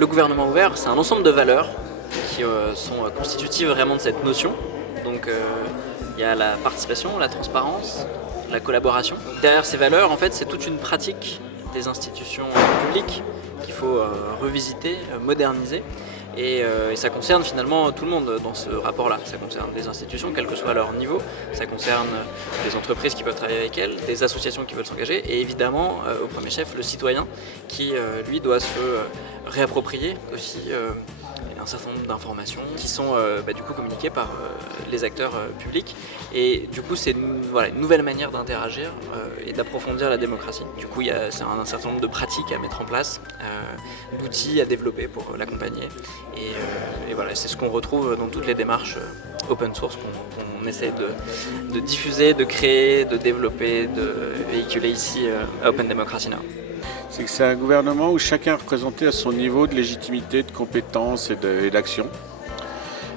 Le gouvernement ouvert, c'est un ensemble de valeurs qui sont constitutives vraiment de cette notion. Donc il y a la participation, la transparence, la collaboration. Derrière ces valeurs, en fait, c'est toute une pratique des institutions publiques qu'il faut revisiter, moderniser. Et ça concerne finalement tout le monde dans ce rapport-là. Ça concerne les institutions, quel que soit leur niveau. Ça concerne les entreprises qui peuvent travailler avec elles, des associations qui veulent s'engager. Et évidemment, au premier chef, le citoyen qui, lui, doit se réapproprier aussi un certain nombre d'informations qui sont du coup communiquées par les acteurs publics. Et du coup, c'est une nouvelle manière d'interagir et d'approfondir la démocratie. Du coup, c'est un certain nombre de pratiques à mettre en place, d'outils à développer pour l'accompagner. Et voilà, c'est ce qu'on retrouve dans toutes les démarches open source qu'on essaie de diffuser, de créer, de développer, de véhiculer ici à Open Democracy Now. C'est que c'est un gouvernement où chacun est représenté à son niveau de légitimité, de compétence et d'action.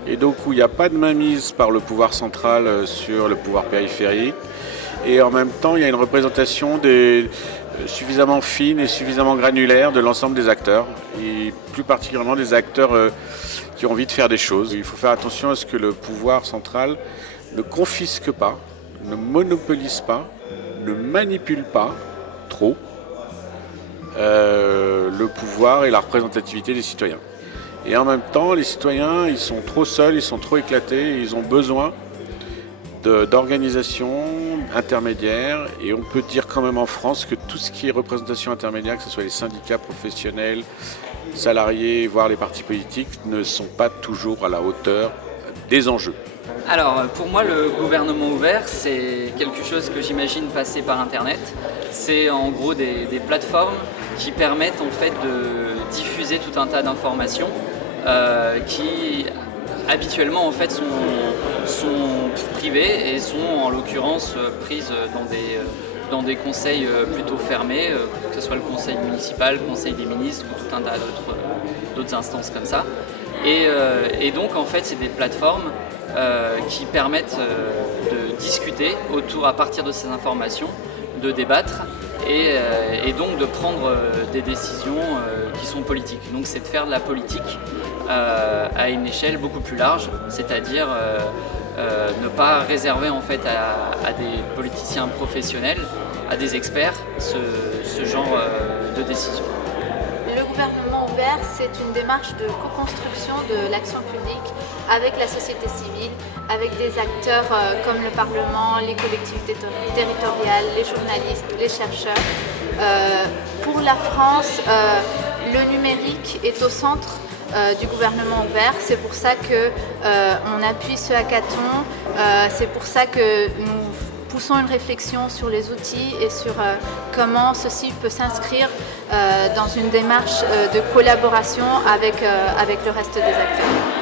Et donc où il n'y a pas de mainmise par le pouvoir central sur le pouvoir périphérique. Et en même temps, il y a une représentation suffisamment fine et suffisamment granulaire de l'ensemble des acteurs. Et plus particulièrement des acteurs qui ont envie de faire des choses. Il faut faire attention à ce que le pouvoir central ne confisque pas, ne monopolise pas, ne manipule pas trop le pouvoir et la représentativité des citoyens. Et en même temps, les citoyens, ils sont trop seuls, ils sont trop éclatés, ils ont besoin d'organisations intermédiaires. Et on peut dire quand même en France que tout ce qui est représentation intermédiaire, que ce soit les syndicats professionnels, salariés, voire les partis politiques, ne sont pas toujours à la hauteur des enjeux. Alors pour moi, le gouvernement ouvert, c'est quelque chose que j'imagine passer par Internet. C'est en gros des plateformes qui permettent en fait de diffuser tout un tas d'informations qui habituellement en fait sont privées et sont en l'occurrence prises dans des conseils plutôt fermés, que ce soit le conseil municipal, le conseil des ministres ou tout un tas d'autres instances comme ça. Et donc en fait c'est des plateformes qui permettent de discuter à partir de ces informations, de débattre et donc de prendre des décisions qui sont politiques. Donc c'est de faire de la politique à une échelle beaucoup plus large, c'est-à-dire ne pas réserver en fait à des politiciens professionnels, à des experts, ce genre de décision. Le gouvernement ouvert, c'est une démarche de co-construction de l'action publique avec la société civile, avec des acteurs comme le Parlement, les collectivités territoriales, les journalistes, les chercheurs. Pour la France, le numérique est au centre du gouvernement ouvert. C'est pour ça qu'on appuie ce hackathon. C'est pour ça que nous poussons une réflexion sur les outils et sur comment ceci peut s'inscrire dans une démarche de collaboration avec le reste des acteurs.